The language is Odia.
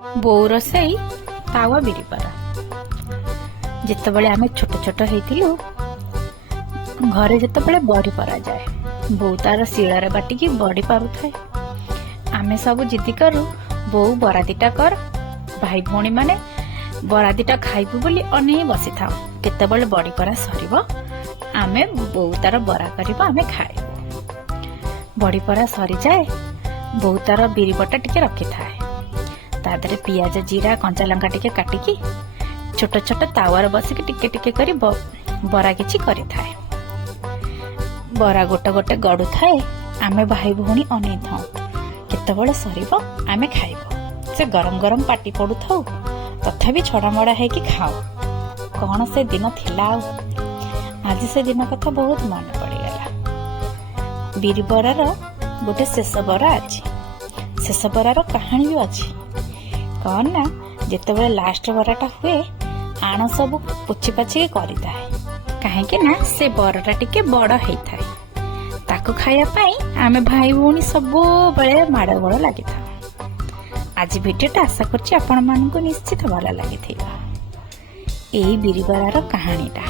ବୋଉ ରୋଷେଇ ତାୱା ବିରି ବରା। ଯେତେବେଳେ ଆମେ ଛୋଟ ଛୋଟ ହେଇଥିଲୁ ଘରେ ଯେତେବେଳେ ବଡି କରାଯାଏ ବୋଉ ତାର ଶିଳରେ ବାଟିକି ବଡି ପାରୁଥାଏ। ଆମେ ସବୁ ଜିଦି କରୁ ବୋଉ ବରା ଦିଟା କର। ଭାଇ ଭଉଣୀ ମାନେ ବରା ଦିଟା ଖାଇବୁ ବୋଲି ଅନେଇ ବସିଥାଉ କେତେବେଳେ ବଡି କରା ସରିବ ଆମେ ବୋଉ ତାର ବରା କରିବ ଆମେ ଖାଇବୁ। ବଡି ପରା ସରିଯାଏ ବୋଉ ତାର ବିରି ବଟା ଟିକେ ରଖିଥାଏ। ତା ଦେହରେ ପିଆଜ ଜିରା କଞ୍ଚା ଲଙ୍କା ଟିକେ କାଟିକି ଛୋଟ ଛୋଟ ତାୱାରେ ବସିକି ଟିକେ ଟିକେ କରି ବରା କିଛି କରିଥାଏ। ବରା ଗୋଟେ ଗୋଟେ ଗଡୁଥାଏ ଆମେ ଭାଇ ଭଉଣୀ ଅନେଇଥାଉ କେତେବେଳେ ସରିବ ଆମେ ଖାଇବୁ। ସେ ଗରମ ଗରମ ପାଟି ପଡୁଥାଉ ତଥାପି ଛଡାମଡା ହେଇକି ଖାଉ। କଣ ସେ ଦିନ ଥିଲା ଆଉ। ଆଜି ସେ ଦିନ କଥା ବହୁତ ମନେ ପଡିଗଲା। ବିରି ବରାର ଗୋଟେ ଶେଷ ବରା ଅଛି। ଶେଷ ବରାର କାହାଣୀ ବି ଅଛି। କଣ ନା ଯେତେବେଳେ ଲାଷ୍ଟ ବରାଟା ହୁଏ ଆଣ ସବୁ ପୋଛି ପାଛିକି କରିଥାଏ କାହିଁକି ନା ସେ ବରାଟା ଟିକେ ବଡ ହେଇଥାଏ। ତାକୁ ଖାଇବା ପାଇଁ ଆମେ ଭାଇ ଭଉଣୀ ସବୁବେଳେ ମାଡ ଗୋଳ ଲାଗିଥାଉ। ଆଜି ଭିଡିଓଟା ଆଶା କରୁଛି ଆପଣ ମାନଙ୍କୁ ନିଶ୍ଚିତ ଭଲ ଲାଗିଥିବ। ଏଇ ବିରି ବରାର କାହାଣୀଟା।